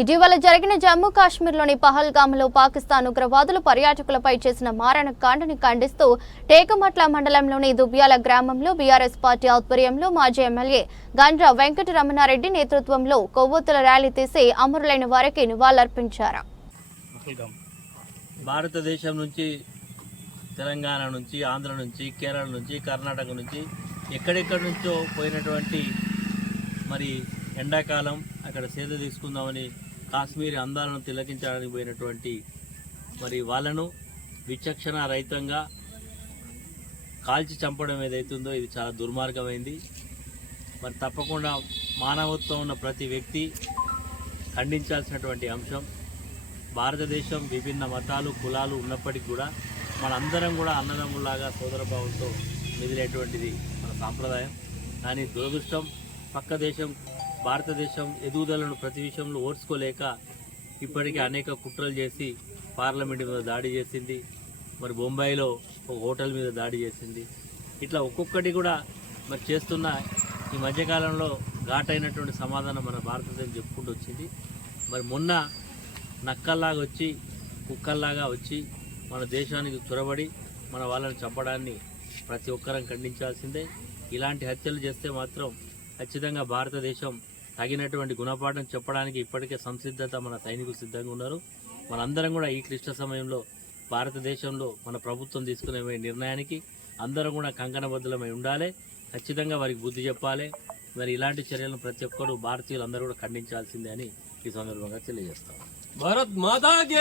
ఇటీవల జరిగిన జమ్మూ కాశ్మీర్లోని పహల్గామ్లో పాకిస్తాన్ ఉగ్రవాదులు పర్యాటకులపై చేసిన మారణ కాండని ఖండిస్తూ టేకమట్ల మండలంలోని దుబ్యాల గ్రామంలో బీఆర్ఎస్ పార్టీ ఆధ్వర్యంలో మాజీ ఎమ్మెల్యే గండ్ర వెంకటరమణారెడ్డి నేతృత్వంలో కొవ్వొత్తుల ర్యాలీ తీసి అమరులైన వారికి నివాళులర్పించారు. భారతదేశం నుంచి తెలంగాణ నుంచి ఆంధ్ర నుంచి కేరళ నుంచి కర్ణాటక నుంచి ఎక్కడెక్కడి నుంచో పోయినటువంటి మరి ఎండాకాలం అక్కడ సేద తీసుకుందామని కాశ్మీర్ అందాలను తిలకించడానికి పోయినటువంటి మరి వాళ్ళను విచక్షణ రహితంగా కాల్చి చంపడం ఏదైతుందో ఇది చాలా దుర్మార్గమైంది. మరి తప్పకుండా మానవత్వం ఉన్న ప్రతి వ్యక్తి ఖండించాల్సినటువంటి అంశం. భారతదేశం విభిన్న మతాలు కులాలు ఉన్నప్పటికీ కూడా మనందరం కూడా అన్నదమ్ములాగా సోదరభావంతో మిగిలేటువంటిది మన సాంప్రదాయం. కానీ దురదృష్టం పక్క దేశం భారతదేశం ఎదుగుదలను ప్రతి విషయంలో ఓర్చుకోలేక ఇప్పటికీ అనేక కుట్రలు చేసి పార్లమెంట్ మీద దాడి చేసింది. మరి బొంబాయిలో ఒక హోటల్ మీద దాడి చేసింది. ఇట్లా ఒక్కొక్కటి కూడా మరి చేస్తున్న ఈ మధ్యకాలంలో ఘాటైనటువంటి సమాధానం మన భారతదేశం చెప్పుకుంటూ వచ్చింది. మరి మొన్న నక్కల్లాగా వచ్చి కుక్కల్లాగా వచ్చి మన దేశానికి చొరబడి మన వాళ్ళని చంపడాన్ని ప్రతి ఒక్కరం ఖండించాల్సిందే. ఇలాంటి హత్యలు చేస్తే మాత్రం ఖచ్చితంగా భారతదేశం తగినటువంటి గుణపాఠం చెప్పడానికి ఇప్పటికే సంసిద్ధత మన సైనికులు సిద్ధంగా ఉన్నారు. మనందరం కూడా ఈ క్లిష్ట సమయంలో భారతదేశంలో మన ప్రభుత్వం తీసుకునే నిర్ణయానికి అందరం కూడా కంకణబద్ధులమై ఉండాలి. ఖచ్చితంగా వారికి బుద్ధి చెప్పాలి. మరి ఇలాంటి చర్యలను ప్రతి ఒక్కరు భారతీయులు అందరూ కూడా ఖండించాల్సిందే అని ఈ సందర్భంగా తెలియజేస్తాం. భారత్ మాతాజీ